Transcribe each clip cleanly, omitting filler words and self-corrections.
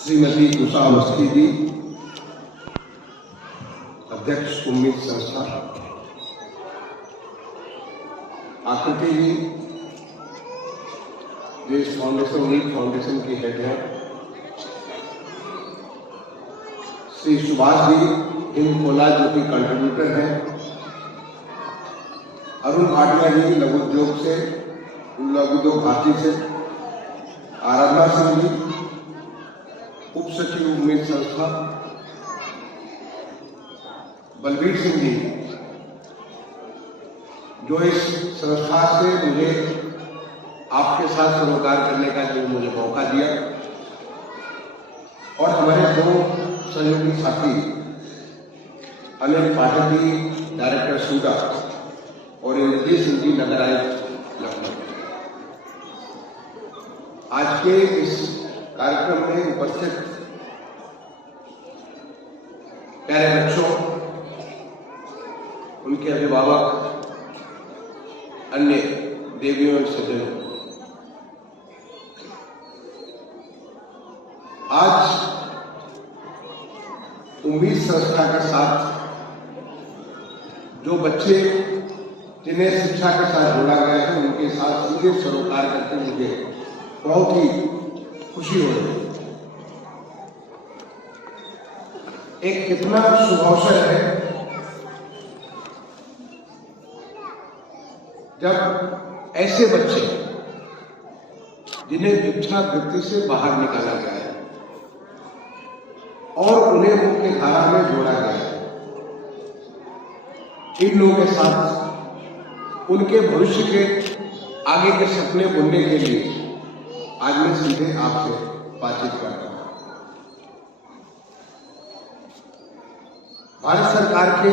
श्रीमती उषा मस्की जी, अध्यक्ष उम्मीद संस्था, आकृति जी जो इस फाउंडेशन उम्मीद फाउंडेशन की हेड है, श्री सुभाष जी हिंद कोला जो कि कंट्रीब्यूटर हैं, अरुण भाटिया जी लघु उद्योग से, लघु उद्योग भारती से, आराधना सिंह जी उप सचिव उम्मीद संस्था, बलबीर सिंह जी जो इस संस्था से मुझे आपके साथ सरोकार करने का जो मुझे मौका दिया, और हमारे दो सहयोगी साथी अनिल पाठक जी डायरेक्टर सूडा और इंद्रजीत सिंह जी नगर आयुक्त लखनऊ। आज के इस कार्यक्रम में उपस्थित प्यारे बच्चों, उनके अभिभावक, अन्य देवियों और सज्जनों, आज उम्मीद संस्था के साथ जो बच्चे जिन्हें शिक्षा के साथ जोड़ा गया है, उनके साथ सीधे सरोकार करके मुझे बहुत ही खुशी हो रही है। एक कितना शुभ अवसर है जब ऐसे बच्चे जिन्हें भिक्षावृत्ति से बाहर निकाला गया है और उन्हें मुख्य धारा में जोड़ा गया है, इन लोगों के साथ उनके भविष्य के आगे के सपने बुनने के लिए आज मैं सीधे आपसे बातचीत कर रहा हूं। भारत सरकार के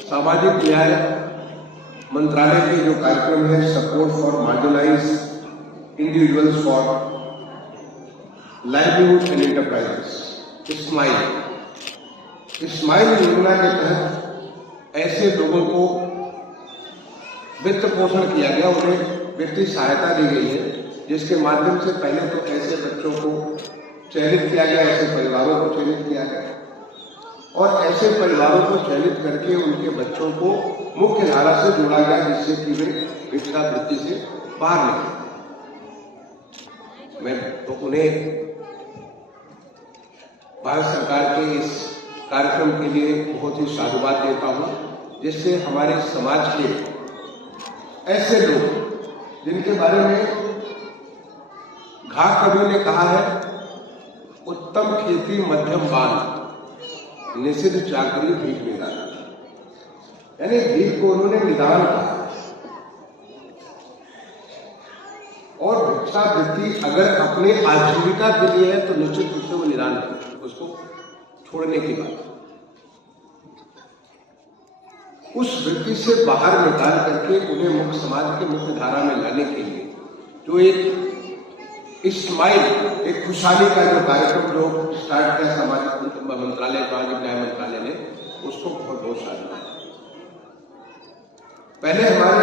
सामाजिक न्याय मंत्रालय के जो कार्यक्रम है, support for marginalised individuals for livelihood and enterprises, smile योजना के तहत ऐसे लोगों को वित्त पोषण किया गया, उन्हें वित्तीय सहायता दी गई है, जिसके माध्यम से पहले तो ऐसे बच्चों को चयनित किया गया, ऐसे परिवारों को चयनित किया गया और ऐसे परिवारों को चयनित करके उनके बच्चों को मुख्य धारा से जोड़ा गया, जिससे कि वे भिक्षावृत्ति से बाहर निकले। मैं तो उन्हें भारत सरकार के इस कार्यक्रम के लिए बहुत ही साधुवाद देता हूं, जिससे हमारे समाज के ऐसे लोग जिनके बारे में घा कवि ने कहा है, उत्तम खेती मध्यम बान, निषिद्ध चाकरी भीख निदान, यानी भीख को उन्होंने निदान कहा। और भिक्षावृत्ति अगर अपने आजीविका के लिए है तो निश्चित रूप से वो निदान है, उसको छोड़ने की बात। उस वृत्ति से बाहर निकाल करके उन्हें मुख्य समाज के मुख्य धारा में लाने के लिए जो एक स्माइल, एक खुशहाली का जो कार्यक्रम जो स्टार्ट किया सामाजिक मंत्रालय, सामाजिक न्याय मंत्रालय ने, उसको बहुत बहुत साधना। पहले हमारे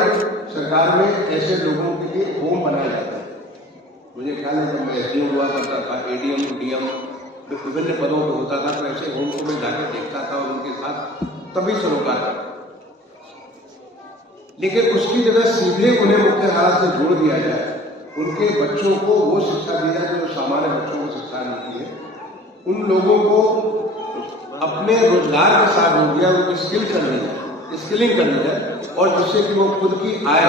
सरकार में ऐसे लोगों के लिए होम बनाया जाता है। मुझे ख्याल है जब मैं एसडीएम हुआ करता था, एडीएम, डीएम विभिन्न पदों पर होता था, तो ऐसे होम को मैं जाकर देखता था और उनके साथ तभी सरोकार करता। लेकिन उसकी जगह सीधे उन्हें मुख्य धारा से जोड़ दिया जाए, उनके बच्चों को वो शिक्षा दी जाए जो सामान्य बच्चों को शिक्षा मिलती है, उन लोगों को अपने रोजगार के साथ हो गया, उनकी स्किलिंग कर दी जाए, और जिससे कि वो खुद की आय,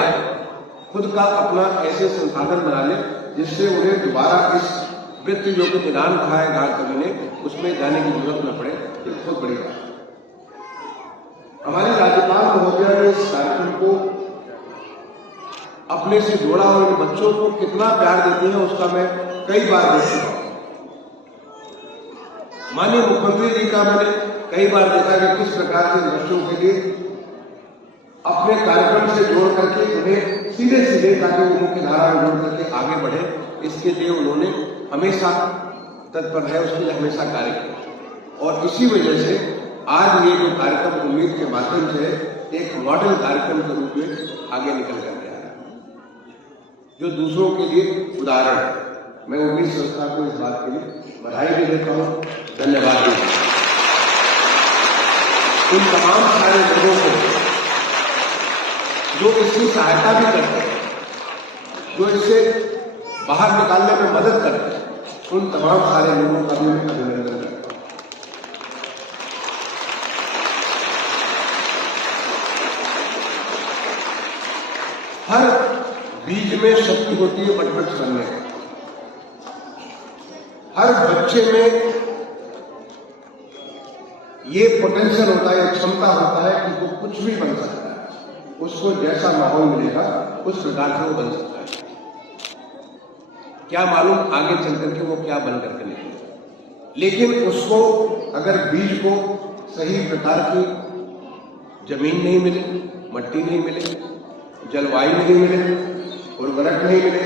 खुद का अपना ऐसे संसाधन बना ले जिससे उन्हें दोबारा इस वृत्ति जो कि निदान कहा है घा कवि ने, उसमें जाने की जरूरत न पड़े। ये बहुत बड़ी बात। हमारे राज्यपाल महोदया ने इस कार्यक्रम को अपने से जोड़ा और इन बच्चों को कितना प्यार देते हैं उसका मैं कई बार देख चुका हूं। माननीय मुख्यमंत्री जी का मैंने कई बार देखा कि किस प्रकार से बच्चों के लिए अपने कार्यक्रम से जोड़ करके उन्हें सीधे सीधे, ताकि वो मुख्य धारा में जोड़ करके आगे बढ़े, इसके लिए उन्होंने हमेशा तत्पर है, उसके लिए हमेशा कार्य किया। और इसी वजह से आज ये जो कार्यक्रम उम्मीद के माध्यम से एक मॉडल कार्यक्रम के रूप में आगे निकल कर गया है, जो दूसरों के लिए उदाहरण है। मैं उम्मीद संस्था को इस बात के लिए बधाई भी देता हूँ, धन्यवाद देता हूँ। उन तमाम सारे लोगों को जो इसकी सहायता भी करते हैं, जो इसे बाहर निकालने में मदद करते हैं, उन तमाम सारे लोगों का भी मैं अभिनंदन करता हूं। हर बीज में शक्ति होती है वटवृक्ष बनने की। हर बच्चे में ये पोटेंशियल होता है, क्षमता होता है कि वो कुछ भी बन सकता है। उसको जैसा माहौल मिलेगा उस प्रकार से वो बन सकता है। क्या मालूम आगे चल करके वो क्या बन करके निकले। लेकिन उसको अगर बीज को सही प्रकार की जमीन नहीं मिले, मट्टी नहीं मिले, जलवायु नहीं मिले, उर्वरक नहीं मिले,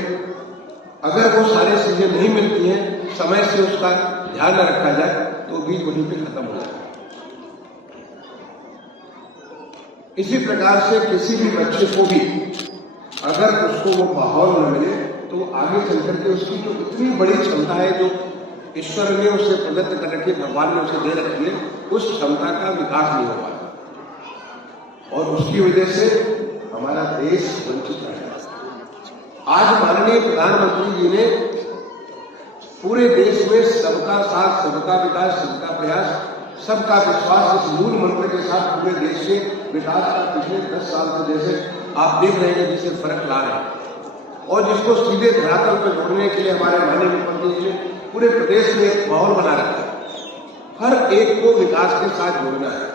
अगर वो सारी चीजें नहीं मिलती हैं, समय से उसका ध्यान न रखा जाए, तो बीज वहीं पे खत्म हो जाए। इसी प्रकार से किसी भी बच्चे को भी अगर उसको वो माहौल न मिले, तो आगे चल करके उसकी जो इतनी बड़ी क्षमता है, जो ईश्वर ने उसे प्रदत्त कर रखी है, भगवान ने उसे दे रखी है, उस क्षमता का विकास नहीं हो पाता और उसकी वजह से हमारा देश वंचित रह जाता है। आज माननीय प्रधानमंत्री जी ने पूरे देश में सबका साथ, सबका विकास, सबका प्रयास, सबका विश्वास, इस मूल मंत्र के साथ पूरे देश के विकास का पिछले 10 साल से जैसे आप देख रहे हैं जिसे फर्क ला रहे हैं और जिसको सीधे धरातल पर जोड़ने के लिए हमारे माननीय मुख्यमंत्री जी ने पूरे प्रदेश में एक माहौल बना रखा है। हर एक को विकास के साथ जोड़ना है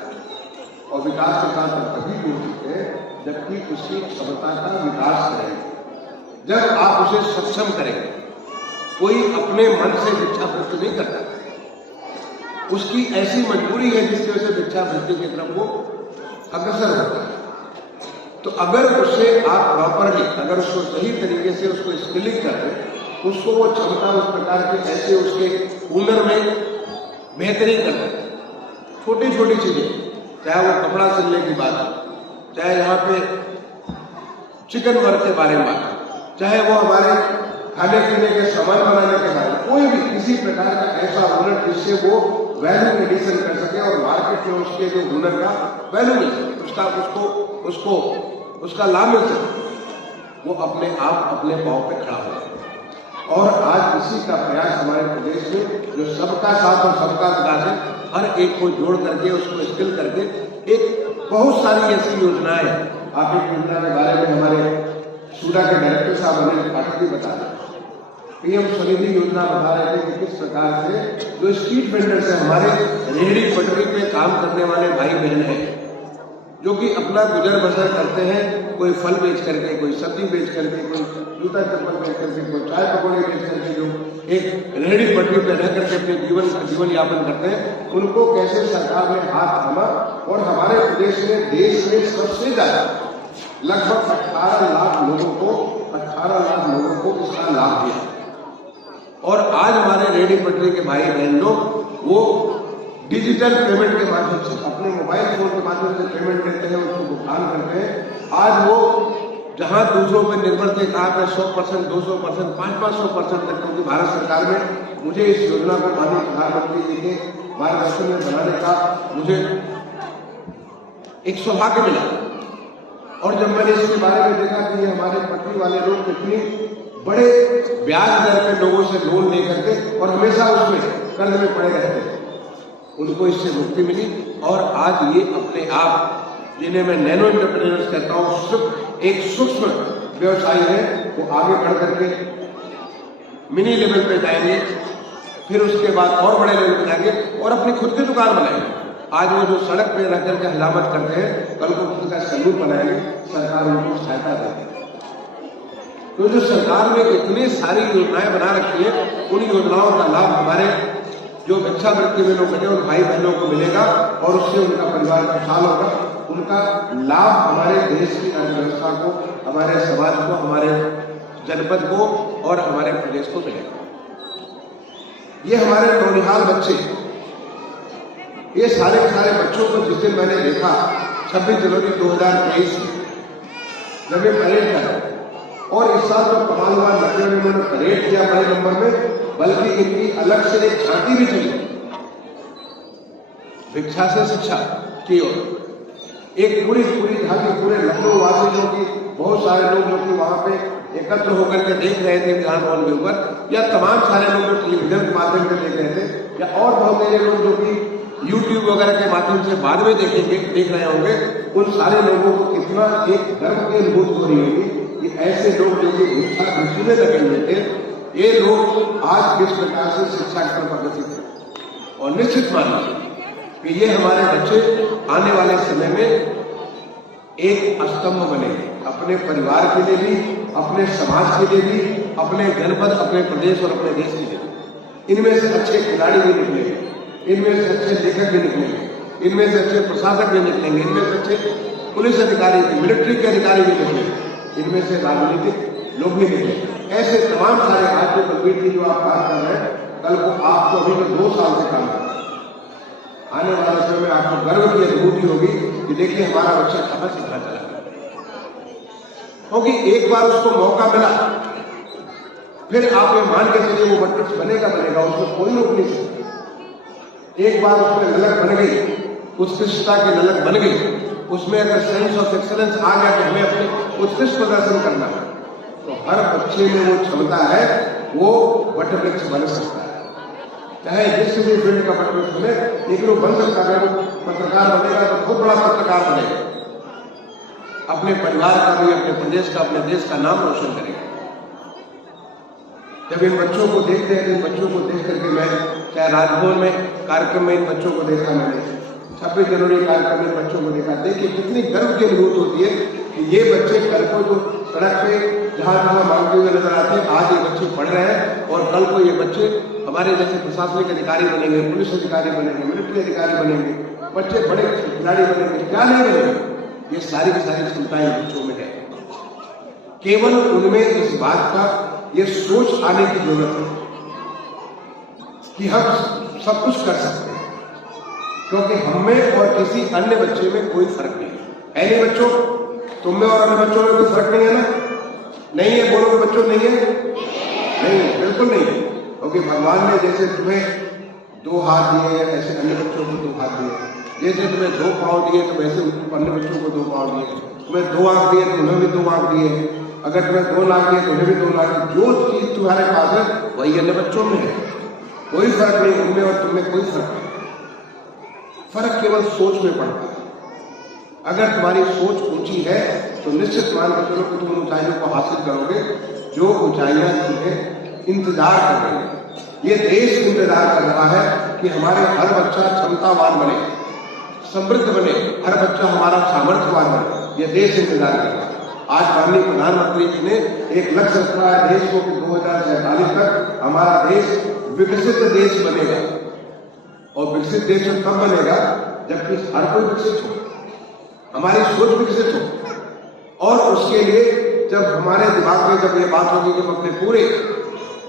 और विकास के साथ हम कभी जोड़ सकते हैं जबकि उसकी क्षमता का विकास करेंगे, जब आप उसे सक्षम करेंगे। कोई अपने मन से भिक्षावृत्ति नहीं करता, उसकी ऐसी मजबूरी है जिसकी वजह से भिक्षावृत्ति की तरफ वो अग्रसर होता है। तो अगर उसे आप प्रॉपरली, अगर उसको सही तरीके से उसको स्किलिंग कर दें, उसको वो क्षमता उस प्रकार के ऐसे उसके हुनर में बेहतरी कर दें, छोटी छोटी चीजें, चाहे वो कपड़ा सिलने की बात हो, चाहे यहाँ पे चिकन वर्क के बारे में बात हो, चाहे वो हमारे खाने पीने के सामान बनाने के बारे में, कोई भी किसी प्रकार का ऐसा हुनर जिससे वो वैल्यू एडिशन कर सके और मार्केट में उसके जो हुनर का वैल्यू मिल सके, उसका लाभ मिल सके, वो अपने आप अपने पांव पे खड़ा हो जाए। और आज इसी का प्रयास हमारे प्रदेश में, जो सबका साथ और सबका विकास है, हर एक को जोड़ करके उसको स्किल करके एक बहुत सारी ऐसी योजनाएं, आप एक योजना के बारे में हमारे सूडा के डायरेक्टर साहब अनिल पाठक जी बता रहे, पीएम स्वनिधि योजना बता रहे थे कि किस प्रकार से जो स्ट्रीट वेंडर्स है, हमारे रेहड़ी पटरी पे काम करने वाले भाई बहन हैं, जो कि अपना गुजर बसर करते हैं, कोई फल बेच करके, कोई सब्जी बेच करके, कोई जूता चप्पल बेच करके, कोई चाय पकौड़े बेच करके, जो एक रेहड़ी पटरी पे रह करके अपने जीवन यापन करते हैं, उनको कैसे सरकार ने हाथ थामा और हमारे प्रदेश में, देश में सबसे ज्यादा लगभग 18 लाख लोगों को इसका लाभ दिया। और आज हमारे रेहड़ी पटरी के भाई बहन लोग वो डिजिटल पेमेंट के माध्यम से, अपने मोबाइल फोन के माध्यम से पेमेंट करते हैं, उसको भुगतान करते हैं। आज वो जहां दूसरों पर निर्भर थे, कहाँ पे 100%, 200%, 500% तक, क्योंकि भारत सरकार में मुझे इस योजना को माननीय प्रधानमंत्री जी के मार्गदर्शन में बनाने का मुझे एक सौभाग्य मिला। और जब मैंने इसके बारे में देखा कि ये हमारे पटरी वाले लोग कितनी बड़े ब्याज दर पे लोगों से लोन ले करके और हमेशा उसमें कर्ज में पड़े रहते हैं, उनको इससे मुक्ति मिली। और आज ये अपने आप, जिन्हें मैं नैनो एंटरप्रेन्योर्स कहता हूँ, एक सूक्ष्म व्यवसायी है, वो आगे बढ़ करके मिनी लेवल पे जाएंगे, फिर उसके बाद और बड़े लेवल पे जाएंगे और अपनी खुद की दुकान बनाएंगे। आज वो जो सड़क पे रह करके हलामत करते हैं, कल को खुद का सैलून बनाएंगे, सरकार उनको सहायता देगी। तो जो सरकार ने इतनी सारी योजनाएं बना रखी है, उन योजनाओं का लाभ हमारे जो भिक्षावृत्ति में लोग बने उन भाई बहनों को मिलेगा और उससे उनका परिवार खुशहाल होगा। उनका लाभ हमारे देश की अर्थव्यवस्था को, हमारे समाज को, हमारे जनपद को और हमारे प्रदेश को मिलेगा। ये हमारे नौनिहाल बच्चे, ये सारे के सारे बच्चों को जिस दिन मैंने देखा 26 जनवरी 2023 जब ये परेड कर और इस साल जो कमाल हुआ, नब्बे में उन्होंने परेड किया बड़े नंबर में, बल्कि इनकी अलग से एक झांकी भी चली भिक्षा से शिक्षा की ओर। एक पूरी झांकी पूरे लखनऊ वासियों की, बहुत सारे लोग जो कि वहां पे एकत्र होकर के देख रहे थे विधान भवन के ऊपर, या तमाम सारे लोग जो टेलीविजन के माध्यम से देख रहे थे, या और बहुत सारे लोग जो कि यूट्यूब वगैरह के माध्यम से बाद में देख रहे होंगे, उन सारे लोगों को कितना एक गर्व की अनुभूति हो रही होगी कि ऐसे लोग जो कि भिक्षु में लगे हुए थे, ये लोग आज किस प्रकार से शिक्षा की तरफ अग्रसित है। और निश्चित मानना कि ये हमारे बच्चे आने वाले समय में एक स्तंभ बनेंगे, अपने परिवार के लिए भी, अपने समाज के लिए भी, अपने जनपद, अपने प्रदेश और अपने देश के लिए। इनमें से अच्छे खिलाड़ी भी निकलेंगे, इनमें से अच्छे लेखक भी निकलेंगे, इनमें से अच्छे प्रशासक भी निकलेंगे, इनमें से अच्छे पुलिस अधिकारी भी, मिलिट्री के अधिकारी भी निकलेंगे, इनमें से राजनीतिक लोग भी निकलेंगे। ऐसे तमाम सारे आज जो बलबीर जी जो आप बात कर रहे हैं, कल को आपको अभी तो 2 साल से काम है, आने वाले समय में आपको गर्व की अनुभूति होगी कि देखिए हमारा बच्चा कहां से कहां चला गया। क्योंकि एक बार उसको मौका मिला, फिर आप ये मान के चलिए वो मैट्रिक्स बनेगा, उसमें कोई रोक नहीं सकता। एक बार उसमें ललक बन गई, उत्कृष्टता की ललक बन गई, उसमें अगर सेंस ऑफ एक्सेलेंस आ गया कि हमें अपने उत्कृष्ट प्रदर्शन करना है, तो हर बच्चे में वो क्षमता है, वो वटवृक्ष बन सकता है। चाहे जिस भी फील्ड का वटवृक्ष बने, लेकिन वो बन सकता है। वो पत्रकार बनेगा तो बहुत बड़ा पत्रकार बनेगा, अपने परिवार का भी, अपने प्रदेश का, अपने देश का नाम रोशन करेगा। जब इन बच्चों को देखते हैं, इन बच्चों को देख करके मैं, चाहे राजभवन में कार्यक्रम में इन बच्चों को देखा मैंने, 26 जनवरी कार्यक्रम में बच्चों को देखा, देखिए कितनी गर्व की अनुभूति होती है कि ये बच्चे कल को जो सड़क पे जहां मांगते हुए नजर आते हैं, आज ये बच्चे पढ़ रहे हैं, और कल को ये बच्चे हमारे जैसे प्रशासनिक अधिकारी बनेंगे, पुलिस अधिकारी बनेंगे, मिलिट्री अधिकारी बनेंगे, बच्चे बड़े खिलाड़ी बनेंगे, क्या नहीं बनेंगे। ये सारी की सारी क्षमताएं बच्चों में है, केवल उनमें इस बात का ये सोच आने की जरूरत है कि हम सब कुछ कर सकते हैं, क्योंकि हम में और किसी अन्य बच्चे में कोई फर्क नहीं है। नहीं बच्चों, तुम में और अन्य बच्चों में कोई फर्क नहीं है ना? नहीं है, बोलो बच्चों, नहीं है? नहीं है, बिल्कुल नहीं है। क्योंकि भगवान ने जैसे तुम्हें 2 हाथ दिए, ऐसे अन्य बच्चों को 2 हाथ दिए, जैसे तुम्हें 2 पाँव दिए तो वैसे अन्य बच्चों को 2 पाँव दिए, तुम्हें 2 आंख दिए तो उन्हें भी 2 आंख दिए, अगर तुम्हें 2 लाख दिए तो उन्हें भी 2 लाख दिए। जो चीज तुम्हारे पास है वही अन्य बच्चों में है, कोई फर्क नहीं उनमें और तुमने, कोई फर्क नहीं। फर्क केवल सोच में पड़ता है। अगर तुम्हारी सोच ऊंची है तो निश्चित मान के चलो कि तुम उन ऊंचाइयों को हासिल करोगे जो ऊंचाइयां तुम्हें इंतजार कर रही है। ये देश इंतजार कर रहा है कि हमारे हर बच्चा क्षमतावान बने, समृद्ध बने, हर बच्चा हमारा सामर्थ्यवान बने, ये देश इंतजार कर रहा है। आज माननीय प्रधानमंत्री जी ने एक लक्ष्य रखा है देश को कि 2047 तक हमारा देश विकसित देश बनेगा, और विकसित देश तब बनेगा जबकि हर कोई विकसित हो, हमारी सोच विकसित हो, और उसके लिए जब हमारे दिमाग में जब ये बात होगी कि हम अपने पूरे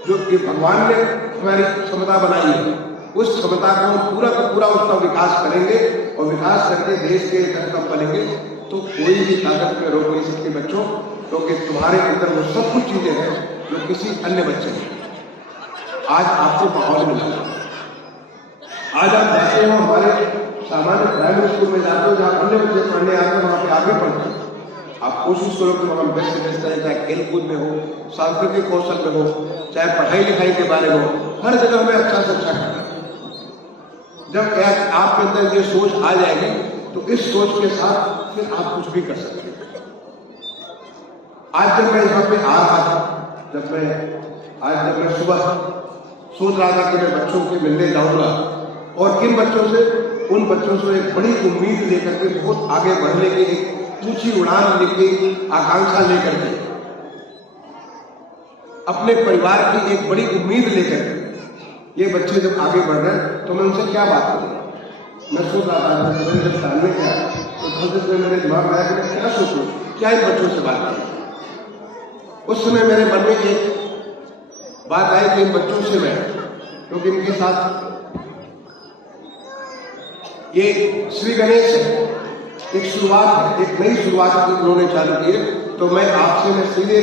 जो कि भगवान ने हमारी क्षमता बनाई है, उस क्षमता को हम पूरा का पूरा उसका विकास करेंगे, और विकास करके देश के हम बनेंगे, तो कोई भी ताकत में रोक नहीं सकती बच्चों, क्योंकि तुम्हारे अंदर वो सब कुछ चीजें हैं जो किसी अन्य बच्चे में आज आपको माहौल मिला। आज आप जाते हो हमारे सामान्य प्राइमरी स्कूल में जाते हो, जहाँ अन्य बच्चे पढ़ने आते हैं, वहां पे आप भी पढ़ते हो। आप कोशिश करो कि हम बेस्ट बेस्ट करें, चाहे खेल कूद में हो, सांस्कृतिक कौशल में हो, चाहे पढ़ाई लिखाई के बारे में हो, हर जगह हमें अच्छा से अच्छा करना है। जब आपके अंदर ये सोच आ जाएगी तो इस सोच के साथ फिर आप कुछ भी कर सकते हैं। आज जब मैं यहाँ पे आ रहा था, जब मैं सुबह सोच रहा था कि मैं बच्चों के मिलने जाऊंगा, और किन बच्चों से, उन बच्चों से एक बड़ी उम्मीद लेकर के, बहुत आगे बढ़ने की एक ऊंची उड़ान लेके, आकांक्षा लेकर के, अपने परिवार की एक बड़ी उम्मीद लेकर ये बच्चे जब आगे बढ़ रहे हैं, तो मैं उनसे क्या बात करूँ। मैं सोच रहा था जब जानने गया तो बहुत से मेरे दिमाग में आया कि मैं क्या सोचूं, क्या इन बच्चों से बात करूं। उस समय मेरे मन में एक बात आई कि इन बच्चों से मैं, क्योंकि इनके साथ ये श्री गणेश एक शुरुआत है, एक नई शुरुआत उन्होंने चालू की है, तो मैं आपसे मैं सीधे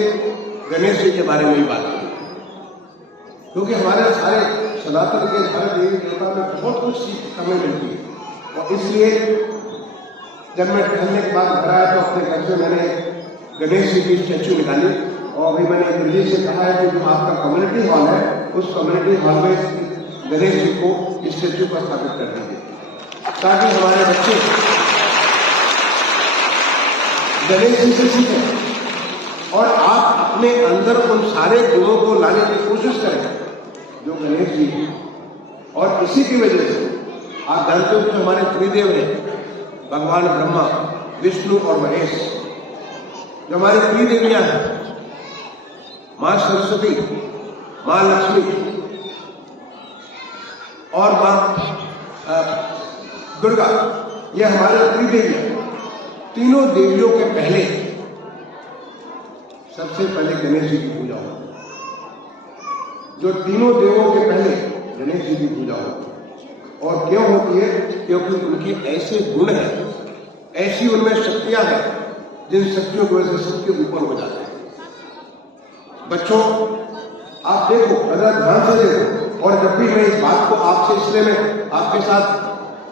गणेश जी के बारे में ही बात करूँ, क्योंकि हमारे सारे सनातन के सारे देवी देवता में बहुत कुछ सीख हमें मिलती है। और इसलिए जब मैं टहलने के बाद घर आया तो अपने घर से मैंने गणेश जी की स्टैचू निकाली और अभी मैंने दिल्ली से कहा है कि जो आपका कम्युनिटी हॉल है उस कम्युनिटी हॉल में गणेश जी को स्टैचू पर स्थापित कर दीजिए, ताकि हमारे बच्चे गणेश जी से सीखें और आप अपने अंदर उन सारे गुणों को लाने की कोशिश करें जो गणेश जी हैं। और इसी की वजह से आप जानते हो कि हमारे त्रिदेव हैं, भगवान ब्रह्मा, विष्णु और महेश, जो हमारी त्रिदेवियां हैं, मां सरस्वती, मां लक्ष्मी और मां दुर्गा, ये हमारे त्रिदेवियां। तीनों देवियों के पहले सबसे पहले गणेश जी की पूजा होती है। जो तीनों देवों के पहले गणेश जी की पूजा होती है। और क्यों होती है? क्योंकि उनके ऐसे गुण हैं, ऐसी उनमें शक्तियां हैं जिन शक्तियों की वजह से सबके ऊपर हो जाते हैं। बच्चों, आप देखो, अगर ध्यान से देखो, और जब भी मैं इस बात को आपसे, इसलिए मैं आपके साथ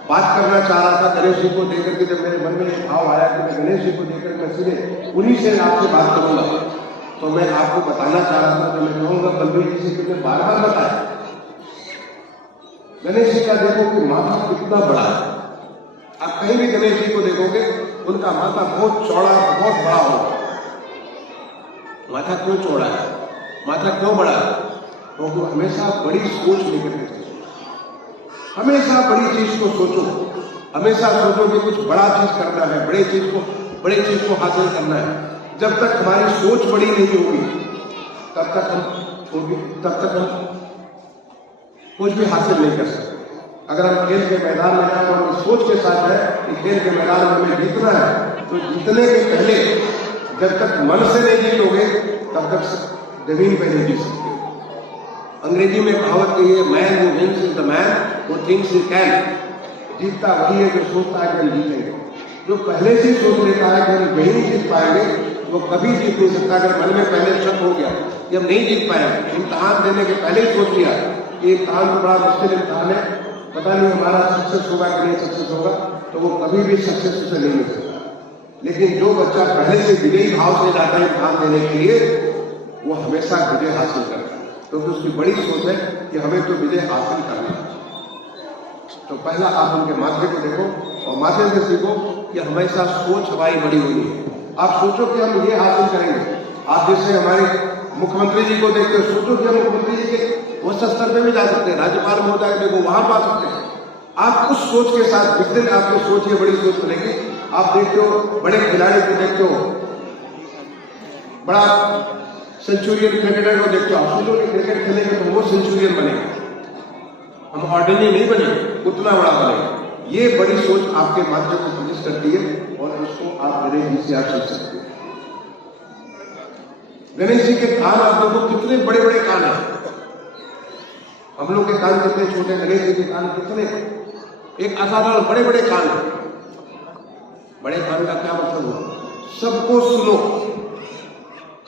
बात करना चाह रहा था गणेश जी को देकर के, जब मेरे मन में एक भाव आया कि मैं गणेश जी को देकर मैं सीधे उन्हीं से आपसे बात करूंगा, तो मैं आपको बताना चाह रहा था। तो मैं कहूंगा बलबीर जी से, क्योंकि बार बार बताया, गणेश जी का देखो कि माथा कितना बड़ा है। आप कहीं भी गणेश जी को देखोगे उनका माथा बहुत चौड़ा, बहुत बड़ा होगा। माथा क्यों चौड़ा है, माथा क्यों बड़ा है? क्योंकि हमेशा बड़ी सोच लेकर के चलो, हमेशा बड़ी चीज को सोचो, हमेशा सोचो कि कुछ बड़ा चीज करना है, बड़ी चीज को हासिल करना है। जब तक हमारी सोच बड़ी नहीं होगी तब तक हम कुछ भी हासिल नहीं कर सकते। अगर हम खेल के मैदान में जाए तो हम सोच के साथ है कि खेल के मैदान में हमें जीतना है, तो जीतने के पहले जब तक मन से नहीं जीतोगे तब तक जमीन पे नहीं जीत सकते। अंग्रेजी में कहावत कही है, man who wins is the man who thinks he can. जीतता वही है जो सोचता है कि हम जीतेंगे। जो पहले से सोच लेता है कि हम नहीं जीत पाएंगे, वो कभी जीत नहीं सकता। अगर मन में पहले शक हो गया कि हम नहीं जीत पाएंगे, इम्तहान देने के पहले ही सोच लिया कि इम्तहान तो बड़ा मुश्किल इम्तहान है, पता नहीं हमारा सक्सेस होगा कि नहीं सक्सेस होगा, तो वो कभी भी सक्सेस उसे नहीं मिल सकता। लेकिन जो बच्चा पहले से विजयी भाव से जाता है इम्तहान देने के लिए, वो हमेशा विजय हासिल करता है, क्योंकि उसकी बड़ी सोच है कि हमें तो विजय हासिल करना है। तो पहला आप उनके माथे को देखो और माथे से सीखो कि हमेशा सोच हमारी बड़ी हुई है। आप सोचो कि हम ये हासिल करेंगे। आप जैसे हमारे मुख्यमंत्री जी को देखते हो, सोचो कि हम मुख्यमंत्री जी के उस स्तर पे भी जा सकते हैं, राज्यपाल महोदय देखो वहां पा सकते हैं। आप उस सोच के साथ, जिस दिन आपकी सोच ये बड़ी सोच बनेगी, आप देखते हो बड़े खिलाड़ी को देखते हो, बड़ा सेंचुरियन क्रिकेटर को देखते हो, आप सोचो कि क्रिकेट खेलेंगे तो वो सेंचुरियन बनेगा, हम ऑर्डिनरी नहीं बनेंगे, उतना बड़ा बनेगा। ये बड़ी सोच आपके माथे को प्रदर्शित करती है और उसको आप गणेश जी से आप सीख सकते हैं। गणेश जी के कान आप देखो कितने बड़े बड़े कान हैं। हम लोग के कान कितने छोटे, गणेश जी के कान कितने एक असाधारण बड़े बड़े कान हैं। बड़े कान का क्या मतलब हुआ? सबको सुनो,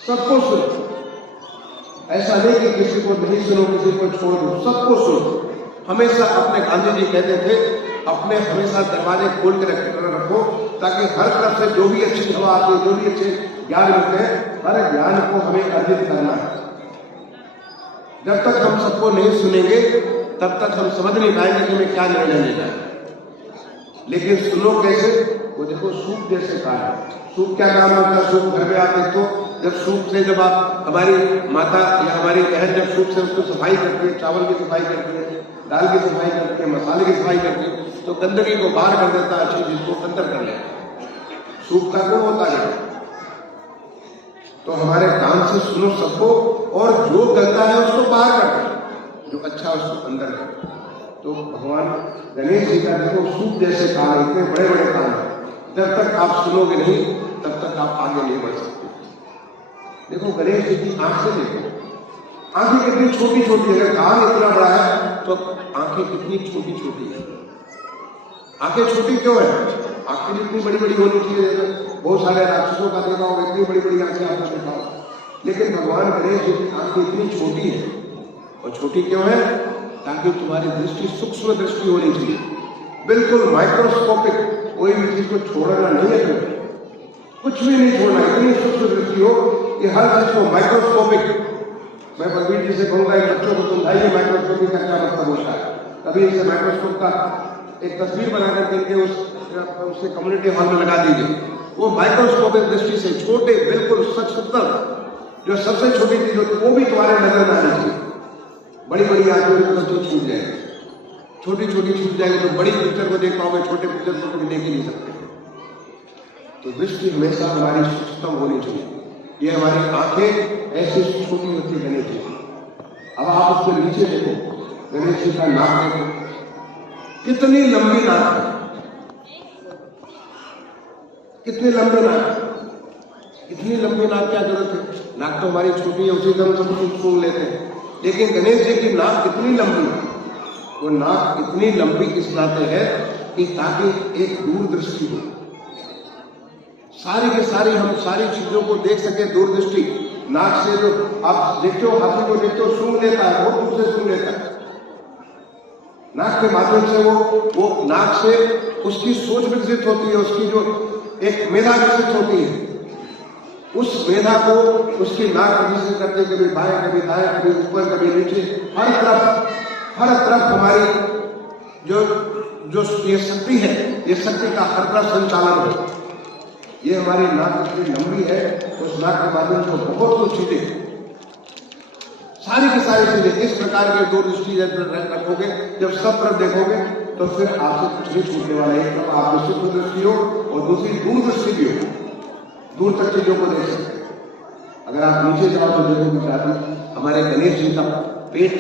सबको सुनो। ऐसा नहीं कि किसी को नहीं सुनो, किसी को छोड़ दो, सबको सुनो। हमेशा अपने गांधी जी कहते थे, अपने हमेशा दरवाजे खोल के रखो, ताकि हर तरफ से जो भी अच्छी हवा आती है, जो भी अच्छे ज्ञान मिलते हैं, हर ज्ञान को हमें अर्जित करना है। जब तक हम सबको नहीं सुनेंगे तब तक हम समझ नहीं पाएंगे कि हमें क्या निर्णय लेना है। लेकिन सुनो कैसे? वो देखो सूप जैसे कहा है। सूप क्या काम होता है? सूप घर में आते तो जब सूप से, जब आप, हमारी माता या हमारी बहन जब सूप से उसको सफाई करती है, चावल की सफाई करती है, दाल की सफाई करती है, मसाले की सफाई करती है, तो गंदगी को बाहर कर देता है, अच्छी चीज को अंदर कर लेता है। सूप का गुण होता है। तो हमारे कान से सुनो सबको, और जो गंदा है उसको बाहर कर, जो अच्छा है उसको अंदर कर। तो भगवान गणेश जी का देखो सूप जैसे कान, इतने बड़े बड़े कान हैं। जब तक आप सुनोगे नहीं तब तक आप आगे नहीं बढ़ सकते। देखो गणेश जी की आंख से देखो, आंखें कितनी छोटी छोटी है। अगर कान इतना बड़ा है तो आंखें कितनी छोटी छोटी है। आंखें छोटी क्यों है? आंखें इतनी बड़ी बड़ी होनी चाहिए। बहुत सारे राक्षसों का देखा होगा, इतनी बड़ी बड़ी आंखें आपने देखा होगा, लेकिन भगवान गणेश जी की आंखें इतनी छोटी है, और छोटी क्यों है? ताकि तुम्हारी दृष्टि सूक्ष्म दृष्टि होनी चाहिए, बिल्कुल माइक्रोस्कोपिक, कोई भी चीज को छोड़ना नहीं है तुम्हें, कुछ भी नहीं छोड़ना, इतनी सूक्ष्म दृष्टि हो कि हर चीज को माइक्रोस्कोपिक। मैं बलबीर जी से कहूंगा कि बच्चों को समझाइए माइक्रोस्कोपिक का क्या मतलब होता है। कभी इसे माइक्रोस्कोप का एक तस्वीर बनाकर करके उससे कम्युनिटी हॉल में लगा दीजिए। वो माइक्रोस्कोपिक दृष्टि से छोटे, बिल्कुल सच जो सबसे छोटी चीज होती है वो भी तुम्हारे नजर में आनी चाहिए। बड़ी बड़ी आदमी को सब चीज छूट जाएगी, छोटी छोटी छूट जाएगी तो बड़ी पिक्चर को देख पाओगे, छोटे पिक्चर को कभी देख ही नहीं सकते। तो दृष्टि हमेशा हमारी सूक्ष्म होनी चाहिए। ये हमारी आंखें ऐसी छोटी होती रहनी चाहिए। अब आप उसके नीचे देखो, गणेश जी का नाक देखो, कितनी लंबी नाक है, कितनी लंबी नाक, इतनी लंबी नाक क्या जरूरत है? नाक तो हमारी छोटी है, उसी से हम सब कुछ सुन लेते हैं, लेकिन गणेश जी की नाक कितनी लंबी है? वो नाक इतनी लंबी इस नाते है कि ताकि एक दूरदृष्टि हो, सारी की सारी हम सारी चीजों को देख सके। दूरदृष्टि नाक से, जो आप देखते हो हाथी को देखते हो, सूंघ लेता है, बहुत दूर से सूंघ लेता है, नाक के माध्यम से वो नाक से उसकी सोच विकसित होती है, उसकी जो एक मेधा विकसित होती है, उस मेधा को उसकी नाक विकसित करते, कभी बाएं कभी दाएं, कभी ऊपर कभी नीचे, हर तरफ हमारी जो ये शक्ति है, ये शक्ति का हर तरफ संचालन हो। ये हमारी नाक इतनी लंबी है, उस नाक के माध्यम से बहुत कुछ चीजें, सारी की सारी चीजें इस प्रकार के दूरदृष्टि रखोगे, जब सब तरफ देखोगे तो फिर आपसे कुछ नहीं छूटने वाला है। एक तरफ आपकी सूक्ष्म दृष्टि हो और दूसरी दूरदृष्टि भी हो, दूर तक चीजों को देख सकते हैं। अगर आप नीचे जाओ तो देखोगे चाहते हमारे गणेश जी का पेट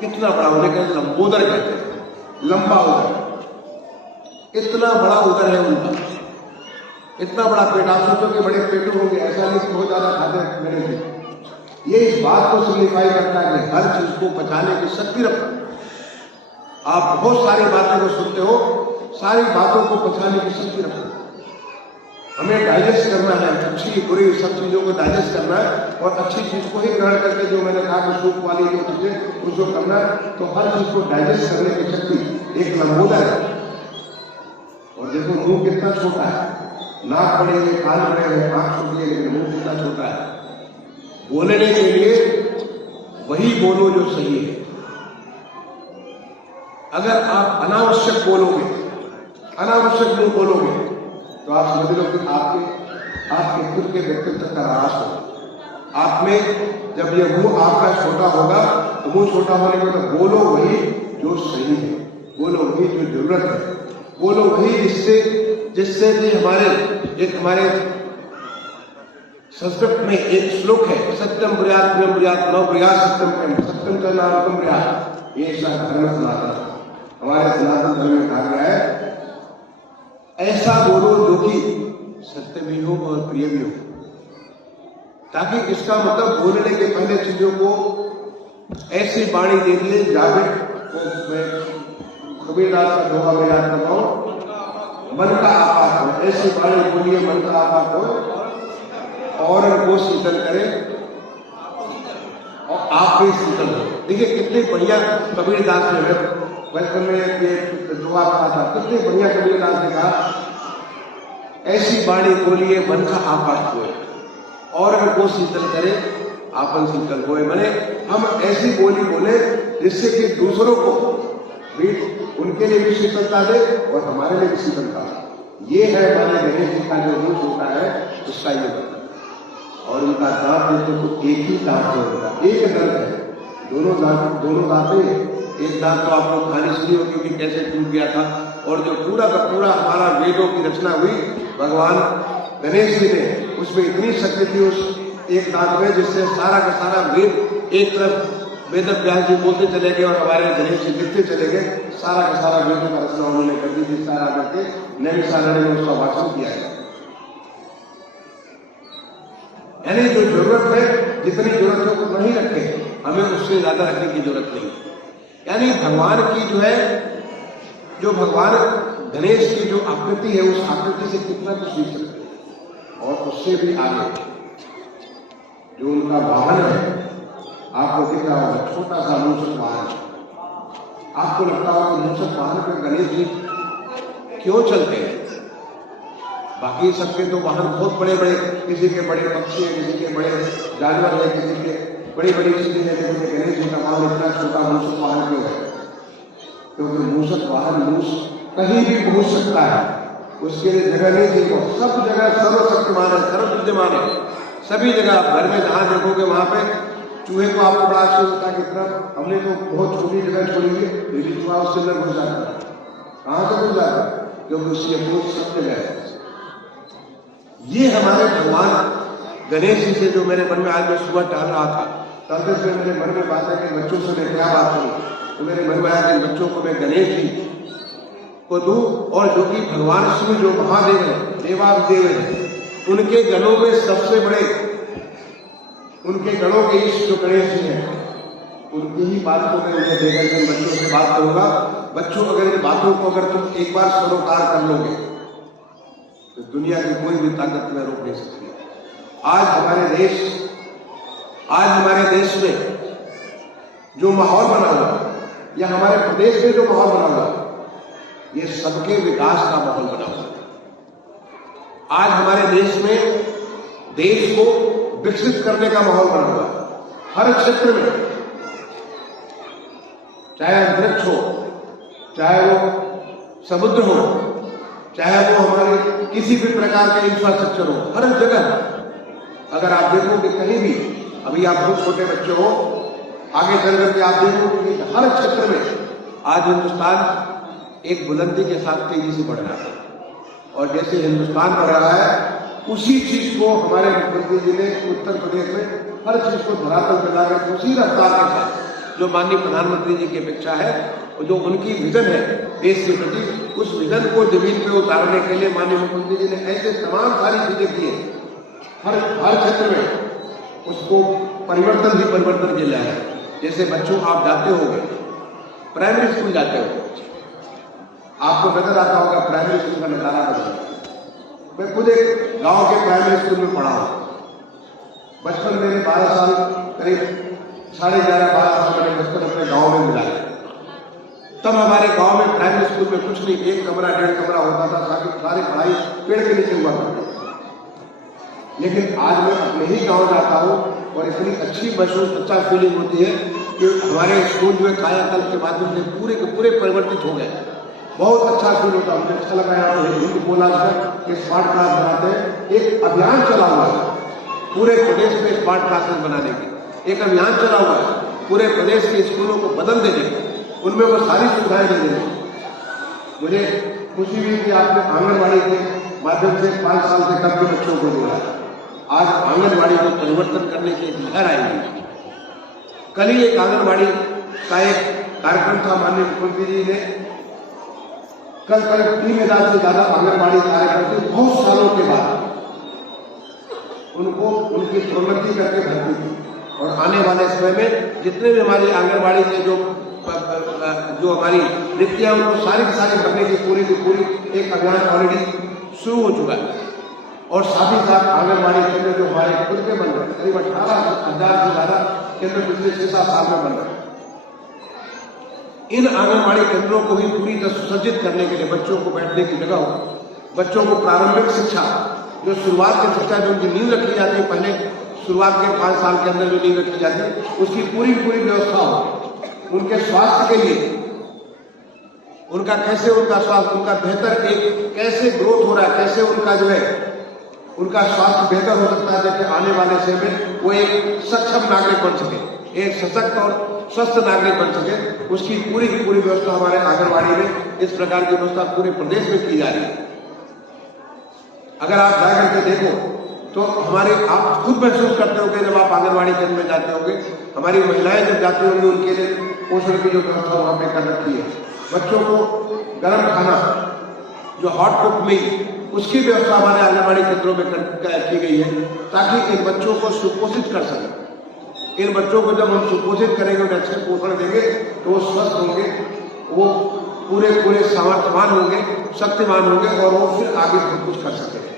कितना बड़ा, उन्हें कहते हैं लंबोदर कहते हैं, लंबा उदर, इतना बड़ा उदर है उनका, इतना बड़ा पेट। आप सोचो कि बड़े पेट होंगे, ऐसा नहीं बहुत ज्यादा खाते गणेश जी। ये इस बात को सिग्निफाई करता है कि हर चीज को पचाने की शक्ति रखो। आप बहुत सारी बातों को सुनते हो, सारी बातों को पचाने की शक्ति रखो। हमें डाइजेस्ट करना है, अच्छी बुरी सब चीजों को डाइजेस्ट करना है, और अच्छी चीज को ही ग्रहण करके, जो मैंने कहा कि सूप वाली जो चीजें उसको करना है, तो हर चीज को डाइजेस्ट करने की शक्ति एक लंबोदर है। और देखो मुंह कितना छोटा है, नाक बड़े हैं, कान बड़े हैं, आंख छोटी है, लेकिन मुंह कितना छोटा है। बोलने के लिए वही बोलो जो सही है। अगर आप अनावश्यक बोलोगे, अनावश्यक मुंह बोलोगे, तो आप समझ लो कि आपके खुद के व्यक्तित्व का ह्रास हो। आप में जब यह मुंह आपका छोटा होगा, तो मुंह छोटा होने के बाद बोलो वही जो सही है, बोलो वही जो जरूरत है, बोलो वही जिससे कि हमारे संस्कृत में एक श्लोक है, सत्यम ब्रयात प्रियम ब्रयात न ब्रयात सत्यम प्रेम सत्यम च नाम ब्रयात। ये धर्म सनातन, हमारे सनातन धर्म में कहा गया है, ऐसा बोलो जो कि सत्य भी हो और प्रिय भी हो। ताकि इसका मतलब बोलने के पहले चीजों को ऐसी वाणी दे दिए, जावे मैं कबीरदास का दोहा में याद करता हूं, मन का आपात हो, ऐसी वाणी बोलिए मन का आपात हो और वो शीतल करे और आप भी शीतल हो। देखिए कितने बढ़िया कबीरदास ने बचपन में ये दुआ कहा था, कितने बढ़िया कबीरदास ने कहा, ऐसी वाणी बोलिए मन का आपात होए और वो शीतल करे आपन शीतल होए। मैंने हम ऐसी बोली बोले जिससे कि दूसरों को भी, उनके लिए भी शीतलता दे और हमारे लिए भी शीतलता। ये है हमारे गणेश जी का जो रूप होता है, उसका ये मतलब। और उनका दांत देखो तो एक ही दांत होगा, एक दंत है, दोनों दांत एक दांत तो आप लोग खाली सुनी होगी कि कैसे टूट गया था। और जो पूरा का पूरा हमारा वेदों की रचना हुई भगवान गणेश जी ने, उसमें इतनी शक्ति थी उस एक दांत में, जिससे सारा का सारा वेद एक तरफ वेद व्यास जी बोलते चले गए और हमारे गणेश जी लिखते चले गए। सारा का सारा वेदों का रचना उन्होंने कर दी थी, सारा करके नैमिषारण्य में उसका वाचन किया गया। यानी जो जरूरत है, जितनी जरूरत है उतना ही रखे, हमें उससे ज्यादा रखने की जरूरत नहीं। यानी भगवान की जो भगवान गणेश की जो आकृति है, उस आकृति से कितना कुछ सीख सकते हैं और उससे भी आगे। जो उनका वाहन है, आपको दिख रहा होगा छोटा सा मूषक वाहन। आपको लगता होगा मूषक वाहन पे गणेश जी क्यों चलते हैं? बाकी सबके तो वाहन बहुत बड़े बड़े, किसी के बड़े पक्षी है, किसी के बड़े जानवर है, किसी के बड़ी बड़ी चीजें हैं, लेकिन गणेश जी का वाहन इतना छोटा मूषक वाहन क्यों है? क्योंकि मूषक वाहन मूस कहीं भी पहुंच सकता है, उसके लिए जगह नहीं चाहिए। सब जगह सर्वशक्तिमान है, सर्व विद्यमान है, सभी जगह। आप घर में जहां देखोगे वहां पे चूहे को आपको बड़ा आश्चर्य होता है कि तरफ हमने तो बहुत छोटी जगह छोड़ी है, लेकिन चूहा उसके अंदर घुस जाता है। कहां से घुस जाता है? क्योंकि उसकी अप्रोच सब जगह है। ये हमारे भगवान गणेश जी से जो मेरे मन में आज मैं सुबह टहल रहा था, टहलते से मेरे मन में बात है कि बच्चों से मैं क्या बात करूं, तो मेरे मन में आया कि बच्चों को मैं गणेश जी को दूं, और जो कि भगवान शिव जो महादेव है, देवादेव है, उनके गणों में सबसे बड़े, उनके गणों के ईश जो गणेश जी हैं, उनकी ही बात को मैं उन्हें देकर के बच्चों से बात करूंगा। बच्चों, अगर इन बातों को अगर तुम एक बार सरोकार कर लोगे तो दुनिया की कोई भी ताकत तुम्हें रोक नहीं सकती। आज हमारे देश में जो माहौल बना हुआ, या हमारे प्रदेश में जो माहौल बना हुआ, ये सबके विकास का माहौल बना हुआ है। आज हमारे देश में देश को विकसित करने का माहौल बना हुआ है। हर क्षेत्र में, चाहे अंतरिक्ष हो, चाहे वो समुद्र हो, चाहे वो हमारे किसी भी प्रकार के इंफ्रास्ट्रक्चर हो, हर जगह अगर आप देखोगे कहीं भी, अभी आप बहुत छोटे बच्चे हो, आगे चल करके आप देखोगे कि हर क्षेत्र में आज हिंदुस्तान एक बुलंदी के साथ तेजी से बढ़ रहा है। और जैसे हिंदुस्तान बढ़ रहा है, उसी चीज को हमारे मुख्यमंत्री जी ने उत्तर प्रदेश में हर चीज को धरातल पे लाकर उसी रफ्तार के साथ जो माननीय प्रधानमंत्री जी की अपेक्षा है और जो उनकी विजन है देश के प्रति, उस विजन को जमीन पे उतारने के लिए माननीय मुख्यमंत्री जी ने ऐसे तमाम सारी चीजें की है। हर क्षेत्र में उसको परिवर्तन ही परिवर्तन के लिए है। जैसे बच्चों, आप जाते होंगे, प्राइमरी स्कूल जाते हो, आपको नजर आता होगा प्राइमरी स्कूल का नजारा बदल। मैं खुद एक गांव के प्राइमरी स्कूल में पढ़ा हूं। बचपन मेरे 12 साल, करीब 11.5-12 साल मैंने बचपन अपने गांव में गुजारे। तब हमारे गांव में प्राइमरी स्कूल में कुछ नहीं, 1 कमरा 1.5 कमरा होता था, ताकि सारी पढ़ाई पेड़ के नीचे हुआ करती। लेकिन आज मैं अपने ही गांव जाता हूं और इतनी अच्छी महसूस, अच्छा फीलिंग होती है कि हमारे स्कूल में कायाकल्प के माध्यम से पूरे के पूरे परिवर्तित हो गए। बहुत अच्छा फील होता है, मुझे अच्छा लगा। यहाँ पे हिंदी बोला जाए, स्मार्ट क्लास बनाते हैं, एक अभियान चला हुआ है पूरे प्रदेश में स्मार्ट क्लासेस बनाने की, एक अभियान चला हुआ है पूरे प्रदेश के स्कूलों को बदल देने की, उनमें वो सारी सुविधाएं दे देने। मुझे खुशी हुई कि आपने आंगनबाड़ी के माध्यम से 5 साल से कम के बच्चों को जोड़ा। आज आंगनबाड़ी को परिवर्तन करने की एक लहर आई है। कल ही एक आंगनबाड़ी का एक कार्यक्रम था, माननीय मुख्यमंत्री जी ने कल 3000 से ज्यादा आंगनबाड़ी कार्यकर्ता बहुत सालों के बाद उनको उनकी प्रोन्नति करके भर्ती की। और आने वाले समय में जितने भी हमारी आंगनबाड़ी के जो हमारी रिक्तियां हैं, उनको सारी की सारी भरने की पूरी एक अभियान ऑलरेडी शुरू हो चुका है। और साथ ही साथ आंगनबाड़ी केंद्र जो हमारे खुद के बन रहे हैं, करीब 18,000 से ज्यादा केंद्र पिछले 6-7 साल में बन रहे हैं। इन आंगनबाड़ी केंद्रों को भी पूरी तरह सुसज्जित करने के लिए बच्चों को बैठने की जगह हो, बच्चों को प्रारंभिक शिक्षा, जो शुरुआत की शिक्षा जो उनकी नींव रखी जाती है, पहले शुरुआत के 5 साल के अंदर जो नींव रखी जाती है, उसकी पूरी व्यवस्था हो। उनके स्वास्थ्य के लिए उनका कैसे, उनका स्वास्थ्य, उनका बेहतर एक कैसे ग्रोथ हो रहा है, कैसे उनका जो है उनका स्वास्थ्य बेहतर हो सकता है, ताकि आने वाले समय में वो एक सक्षम नागरिक बन सके, एक सशक्त और स्वस्थ नागरिक बन सके। उसकी पूरी की पूरी व्यवस्था हमारे आंगनबाड़ी में, इस प्रकार की व्यवस्था पूरे प्रदेश में की जा रही है। अगर आप जाकर के देखो तो हमारे, आप खुद महसूस करते होंगे जब आप आंगनबाड़ी केंद्र में जाते होंगे, हमारी महिलाएं जब जाती होंगी, उनके लिए पोषण की जो व्यवस्था वहां पे कर रखी है। बच्चों को गर्म खाना, जो हॉट कुक मील, उसकी व्यवस्था हमारे आंगनबाड़ी केंद्रों में की गई है, ताकि इन बच्चों को सुपोषित कर सकें। इन बच्चों को जब हम सुपोषित करेंगे, उन्हें अच्छे पोषण देंगे, तो वो स्वस्थ होंगे, वो पूरे सामर्थ्यवान होंगे, शक्तिमान होंगे, और वो फिर आगे बहुत कुछ कर सकेंगे।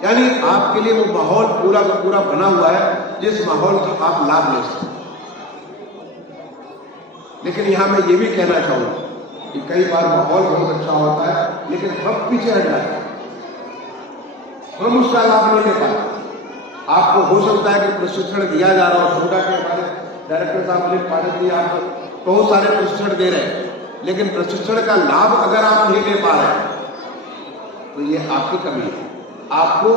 यानी आपके लिए वो माहौल पूरा का पूरा बना हुआ है जिस माहौल का आप लाभ ले सकते। लेकिन यहां मैं ये भी कहना चाहूंगा कि कई बार माहौल बहुत अच्छा होता है लेकिन हम पीछे हट जाते हैं, हम उसका लाभ नहीं ले पाते। आपको हो सकता है कि प्रशिक्षण दिया जा रहा हो, सोडा के हमारे डायरेक्टर साहब ने पाठक जी आप बहुत सारे प्रशिक्षण दे रहे हैं, लेकिन प्रशिक्षण का लाभ अगर आप नहीं ले पा रहे हैं तो ये आपकी कमी है। आपको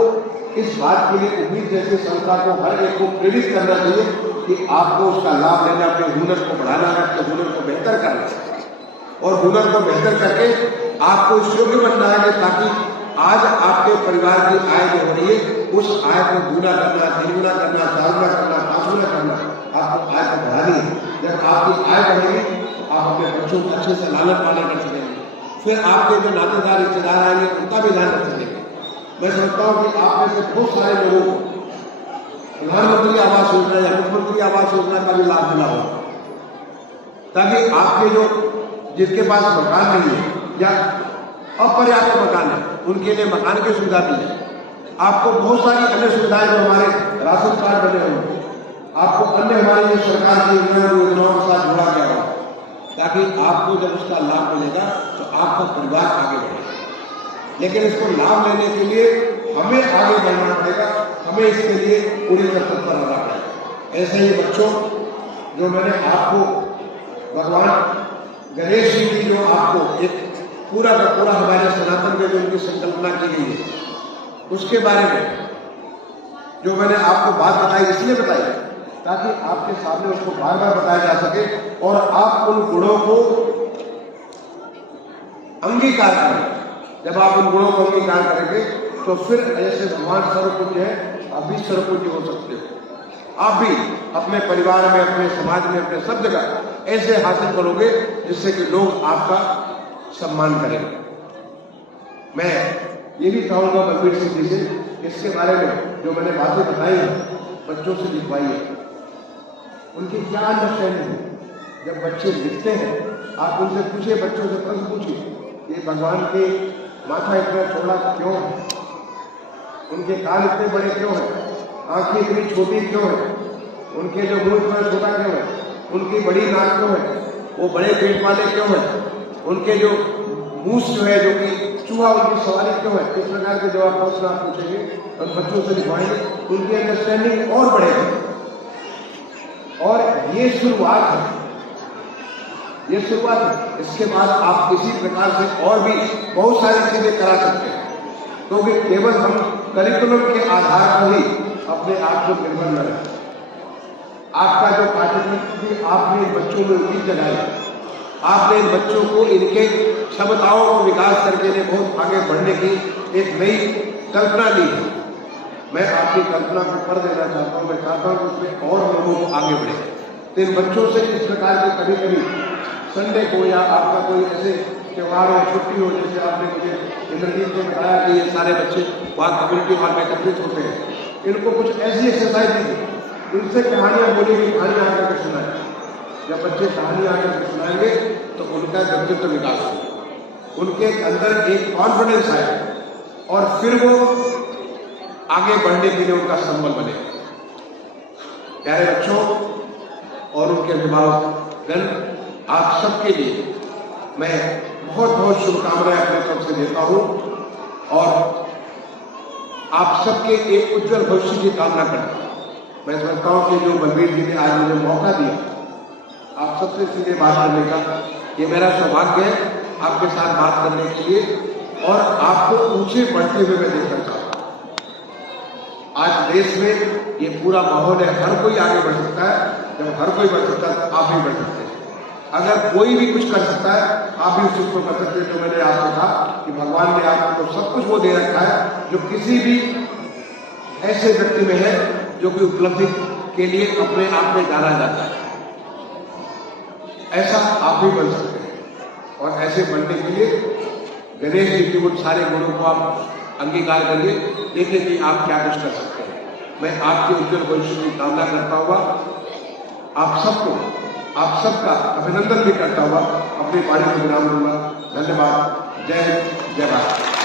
इस बात के लिए उम्मीद जैसी संस्था को हर एक को प्रेरित करना चाहिए कि आपको उसका लाभ लेना, अपने हुनर को बढ़ाना है, अपने हुनर को बेहतर करना है और हुनर को बेहतर करके आपको इस योग्य बनना है ताकि आज आपके परिवार की आय जो हो रही है उस आय को गुना करना, तिगुना करना, चारगुना करना, पांचगुना करना, आपको आय को बढ़ानी है। जब आपकी आय बढ़ेगी तो आप अपने बच्चों को अच्छे से लालन पालन कर सकेंगे, फिर आपके जो नातेदार रिश्तेदार आएंगे उनका भी ध्यान रख सकेंगे। मैं समझता हूं कि आप में से बहुत सारे लोगों को प्रधानमंत्री आवास योजना या मुख्यमंत्री आवास योजना का भी लाभ मिला होगा, ताकि आपके जो जिसके पास मकान नहीं है या अपर्याप्त मकान है उनके लिए मकान की सुविधा मिल जाए। आपको बहुत सारी अन्य सुविधाएं जो हमारे राशन कार्ड बने होंगे, आपको अन्य हमारी सरकार की योजनाओं के साथ जोड़ा गया होगा, ताकि आपको जब उसका लाभ मिलेगा तो आपका परिवार आगे बढ़ेगा। लेकिन इसको लाभ लेने के लिए हमें आगे बढ़ना पड़ेगा, हमें इसके लिए पूरी तरह पर रहना पड़ेगा। ऐसे ही बच्चों, जो मैंने आपको भगवान गणेश जी की जो आपको एक पूरा का पूरा हमारे सनातन में जो उनकी संकल्पना की गई है उसके बारे में जो मैंने आपको बात बताई, इसलिए बताई ताकि आपके सामने उसको बार बार बताया जा सके और आप उन गुणों को अंगीकार करें। जब आप उन गुणों को अंगीकार करेंगे तो फिर ऐसे भगवान सर्वपूज्य है, आप भी सर्वपूज्य हो सकते हो। आप भी अपने परिवार में, अपने समाज में, अपने सब जगह ऐसे हासिल करोगे जिससे कि लोग आपका सम्मान करेंगे। मैं ये भी कहूंगा बलबीर सिंह जी से, इसके बारे में जो मैंने बातें बताई हैं बच्चों से लिखवाई है, उनकी क्या अंडरस्टैंडिंग है। जब बच्चे लिखते हैं आप उनसे पूछिए, बच्चों से प्रश्न पूछिए कि भगवान के माथा इतना छोटा क्यों है, उनके कान इतने बड़े क्यों हैं, आंखें इतनी छोटी क्यों है, उनके जो मुंह इतना छोटा क्यों है, उनकी बड़ी नाक क्यों है, वो बड़े पेट वाले क्यों है, उनके जो मूस जो है, जो कि चूहा उनकी सवारी क्यों है। इस प्रकार के जवाब प्रश्न आप पूछेंगे और बच्चों से लिखवाएंगे, उनकी अंडरस्टैंडिंग और बढ़ेगी। और ये शुरुआत है, ये शुरुआत है। इसके बाद आप इसी प्रकार से और भी बहुत सारी चीजें करा सकते हैं, क्योंकि केवल हम करिकुलम के आधार पर ही अपने आप को निर्भर न रखें। आपका जो पाठ्यक्रम आपने बच्चों में उम्मीद जगाई, आपने इन बच्चों को इनके क्षमताओं को विकास करके इन्हें बहुत आगे बढ़ने की एक नई कल्पना ली है। मैं आपकी कल्पना को कर देना चाहता हूँ, मैं चाहता हूँ कि उसमें और लोगों को आगे बढ़े। तो इन बच्चों से इस प्रकार के कभी कभी संडे को या आपका कोई ऐसे त्योहार हो, छुट्टी हो, जैसे आपने मुझे इंद्रजीत ने बताया कि ये सारे बच्चे वहाँ कम्युनिटी हॉल में एकत्रित होते हैं, इनको कुछ ऐसी एक्सरसाइज दी, इनसे कहानियां बोली हुई कहानियां आकर के सुनाए। जब बच्चे कहानियां आकर के सुनाएंगे तो उनका व्यक्तित्व विकास होगा, उनके अंदर एक कॉन्फिडेंस आएगा और फिर वो आगे बढ़ने के लिए उनका संबल बनेगा। प्यारे बच्चों और उनके अभिभावकगण, आप सबके लिए मैं बहुत बहुत शुभकामनाएं अपने तरफ से देता हूं और आप सबके एक उज्जवल भविष्य की कामना करता हूं। मैं समझता हूं कि जो बलबीर जी ने आज मुझे मौका दिया आप सबसे सीधे बात करने का, ये मेरा सौभाग्य है आपके साथ बात करने के लिए और आपको ऊंचे बढ़ते हुए मैं देखना चाहता हूं। आज देश में ये पूरा माहौल है, हर कोई आगे बढ़ सकता है। जब हर कोई बढ़ सकता है तो आप भी बढ़ सकते हैं। अगर कोई भी कुछ कर सकता है आप भी उस को कर सकते हैं। तो मैंने आपको कहा कि भगवान ने आपको सब कुछ वो दे रखा है जो किसी भी ऐसे व्यक्ति में है जो कि उपलब्धि के लिए अपने आप में जाना जाता है। ऐसा आप भी बन सकते हैं और ऐसे बनने के लिए गणेश जी के उन सारे गुणों को आप अंगीकार करिए, देखिए कि आप क्या कुछ कर सकते हैं। मैं आपके उज्जवल भविष्य की कामना करता हुआ आप सबको, आप सबका अभिनंदन भी करता हुआ अपनी वाणी को विराम दूंगा। धन्यवाद। जय हिंद, जय भारत।